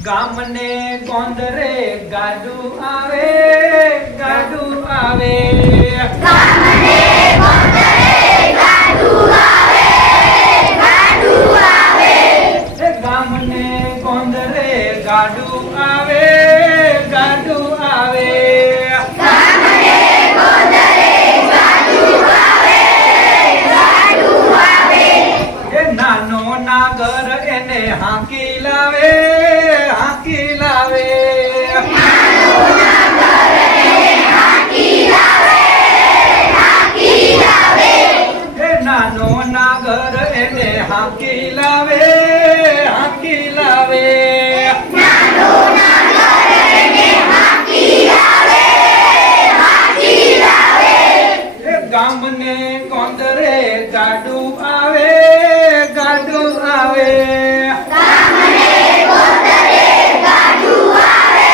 ગામને ગોંદરે ગાડુ આવે ગાડુ આવે ગામને ગોંદરે ગાડુ આવે ગાડુ આવે ગામને ગોંદરે ગાડુ આવે ગાડુ આવે ગામને ગોંદરે ગાડુ આવે ગાડુ આવે એ નાનો નાગર એને હાંકી લાવે હાંકી લાવે નાનો નાગર એને હાંકી લાવે હાંકી લાવે એ નાનો નાગર એને હાંકી લાવે હાંકી લાવે નાનો નાગર એને હાંકી લાવે હાંકી લાવે એ ગામને ગોંદરે ગાડુ આવે ગાડુ આવે ગામને ગોંદરે ગાડુ આવે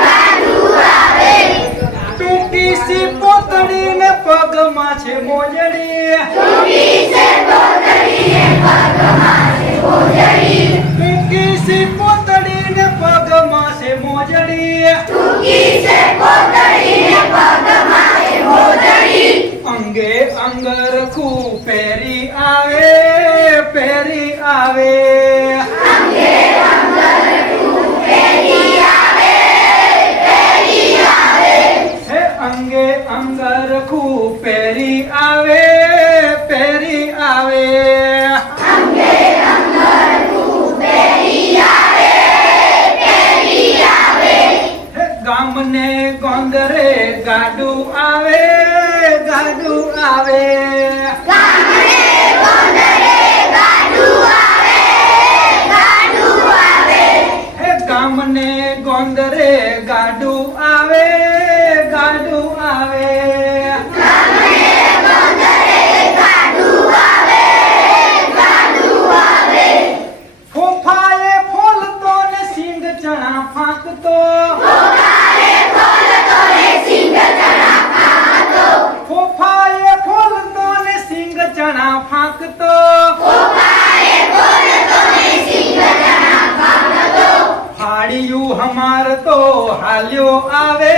ગાડુ આવે ટૂંકી સી પોતડી ને પગમાં છે મોજડી ટૂંકી છે પોતડી ને પગમાં છે મોજડી ટૂંકી સી પોતડી ને પગમાં છે મોજડી ટૂંકી છે પોતડી ને પગમાં છે મોજડી અંગે અંગરખું પહેરી આવે પહેરી આવે અંગે અંગરખું પહેરી આવે પહેરી આવે હે અંગે અંગરખું પહેરી આવે પહેરી આવે અંગે અંગરખું પહેરી આવે પહેરી આવે હે ગામને ગોંદરે ગાડુ આવે ગાડુ આવે ગામને ગોંદરે ગાડુ આવે ગાડુ આવે હે ગામને ગોંદરે ગાડુ આવે ગાડુ આવે ગામને ગોંદરે ગાડુ આવે ગાડુ આવે ફોફાએ ફોલતો ને સિંગ ચણા ફાંકતો ફોફાએ ફોલતો ને સિંગ ચણા ફાંકતો ફોફાએ ફોલતો ને સિંગ ચણા ફાંકતો ફોફાએ ફોલતો ને સિંગ ચણા ફાંકતો હાડિયું હમાર તો હાલ્યો આવે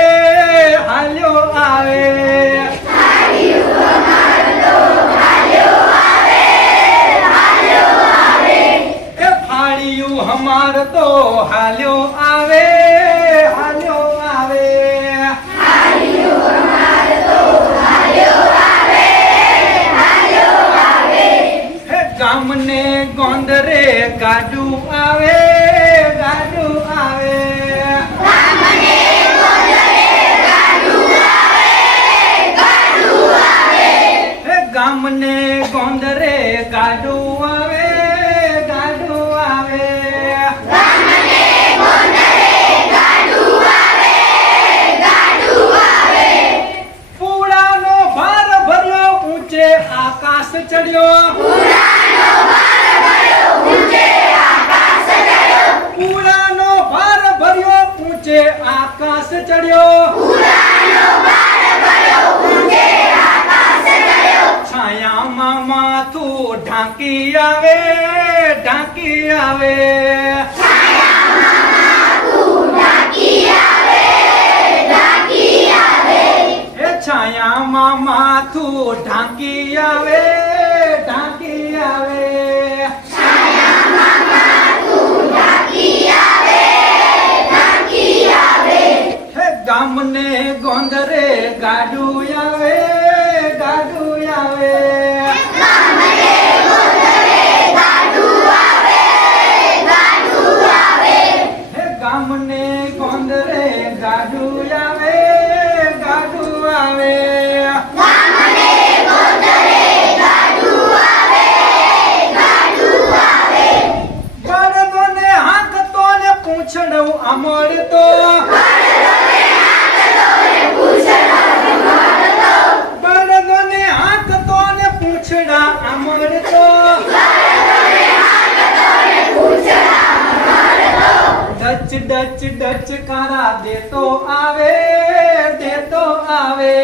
હાલ્યો આવે હાડિયું અમારતો હાલ્યો આવે હાલ્યો આવે એ ફાડિયું હમાર તો હાલ્યો આવે હાલ્યો આવે હાડિયું અમારતો હાલ્યો આવે હાલ્યો આવે હે ગામને ગોંદરે ગાડુ આવે ગાડુ આવે ગામને ગોંદરે ગાડુ આવે ગાડુ આવે હે ગામને ગોંદરે ગાડુ આવે ગાડુ આવે ગામને ગોંદરે ગાડુ આવે ગાડુ આવે પૂળાનો ભાર ભર્યો ઊંચે આકાશ ચડ્યો પુરાનો ભાર ભર્યો ઊંચે આકાશ ચડ્યો પૂળાનો ભાર ભર્યો ઊંચે આકાશ ચડ્યો પુરાનો ભાર ભર્યો ઊંચે આકાશ ચડ્યો છાયામાં માથું ઢાંકી આવે ઢાંકી આવે છાયામાં માથું ઢાંકી આવે ઢાંકી આવે હે છાયામાં માથું ઢાંકી આવે ઢાંકી આવે છાયામાં માથું ઢાંકી આવે ઢાંકી આવે હે ગામને ગોંદરે ગાડુ આવે ગાડુ આવે ગામને ગોંદરે ગાડુ આવે ગાડુ આવે હે ગામને ગોંદરે ગાડુ આવે ગાડુ આવે ગામને ગોંદરે ગાડુ આવે ગાડુ આવે બળદોને હાંકતો ને પૂંછડું અમળતો બળદોને હાંકતો ને પૂંછડો મળતો બળદોને હાંકતો ને પૂંછડા અમળતો બળદોને હાંકતો ને પૂંછડા મળતો ડચ ડચ ડચ કારા દેતો આવે દેતો આવે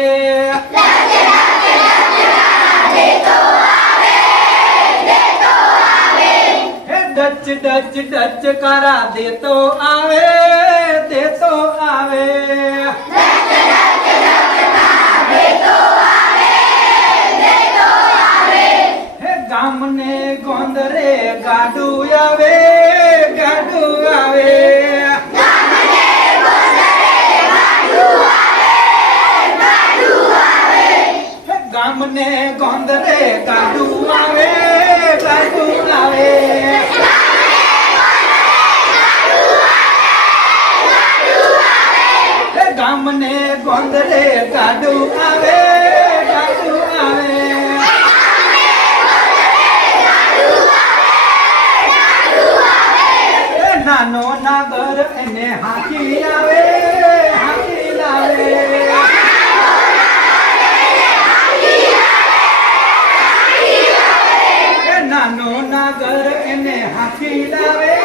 દેતો આવે દેતો આવે ડચ ડચ ડચ કરા દેતો આવે દેતો આવે હે ગામને ગોંદરે ગાડું આવે ગાડું આવે હે ગામને ગોંદરે ગાડું આવે ગાડું આવે હે ગામને ગોંદરે ગાડું આવે ગાડું આવે એ નાનો નાગર એને હાથી આવે હાથી લાવે એ નાનો નાગર એને હાથી લાવે